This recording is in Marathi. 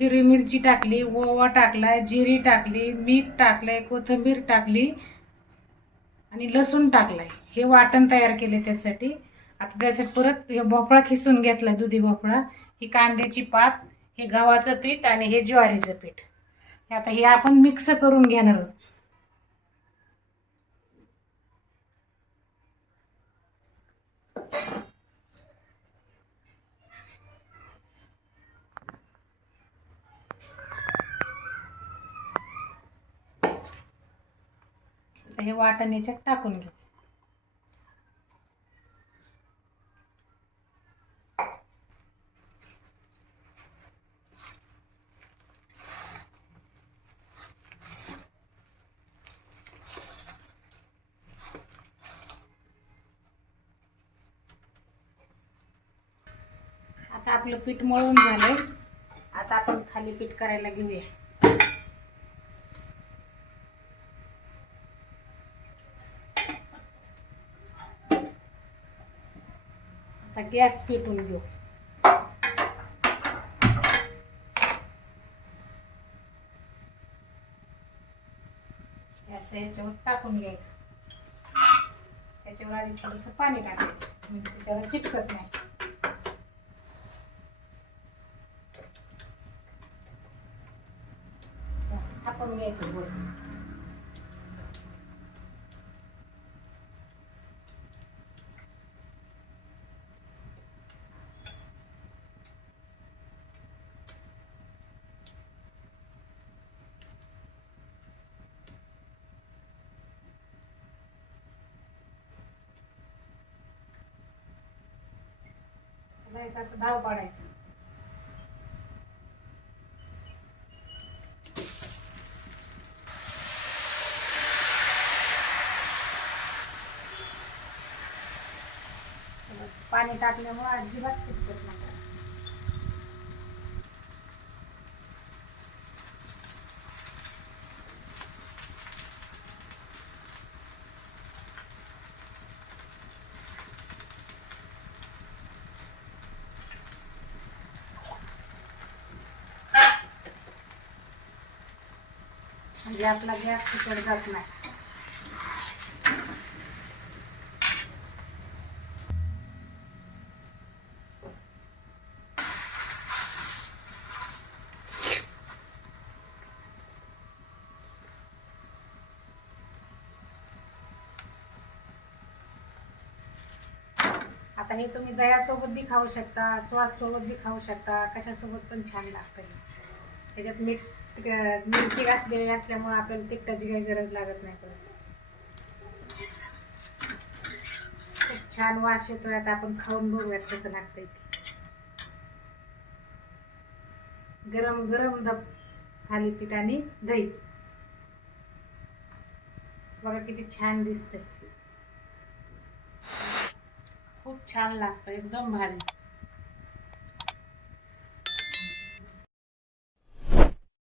हिरवी मिरची टाकली ओवा टाकलाय जिरी टाकली मीठ टाकलंय कोथिंबीर टाकली आणि लसूण टाकलाय. हे वाटण तयार केले त्यासाठी. आता त्यासाठी परत हे भोपळा खिसून घेतला दुधी भोपळा. ही कांद्याची पात हे गव्हाचं पीठ आणि हे ज्वारीचं पीठ. आता हे आपण मिक्स करून घेणार आहोत आता हे वाटण याच्यात टाकून घेऊ आता आपलं पीठ मळून झालं आता आपण खाली पीठ करायला घेऊया. आता गॅस पेटून घेऊ. गॅस याच्यावर टाकून घ्यायचं. त्याच्यावर आधी थोडंसं पाणी टाकायचं. म्हणजे त्याला चिटकत नाही. असं टाकून घ्यायचं गोल एक असं धाव पाडायचं. पाणी टाकल्यामुळे अजिबात चिकटत नाही म्हणजे आपला गॅस तिकड जात नाही आता हे तुम्ही दह्यासोबत बी खाऊ शकता सॉस सोबत बी खाऊ शकता कशासोबत पण छान लागतं हे. त्याच्यात मीठ मिरची घातलेली असल्यामुळे आपल्याला तिखटाची काही गरज लागत नाही परत खूप छान वास येतोय आता आपण खाऊन बघूयात कसं लागतंय गरम गरम द थालीपीठ आणि दही. बघा किती छान दिसतंय. खूप छान लागतं एकदम भारी.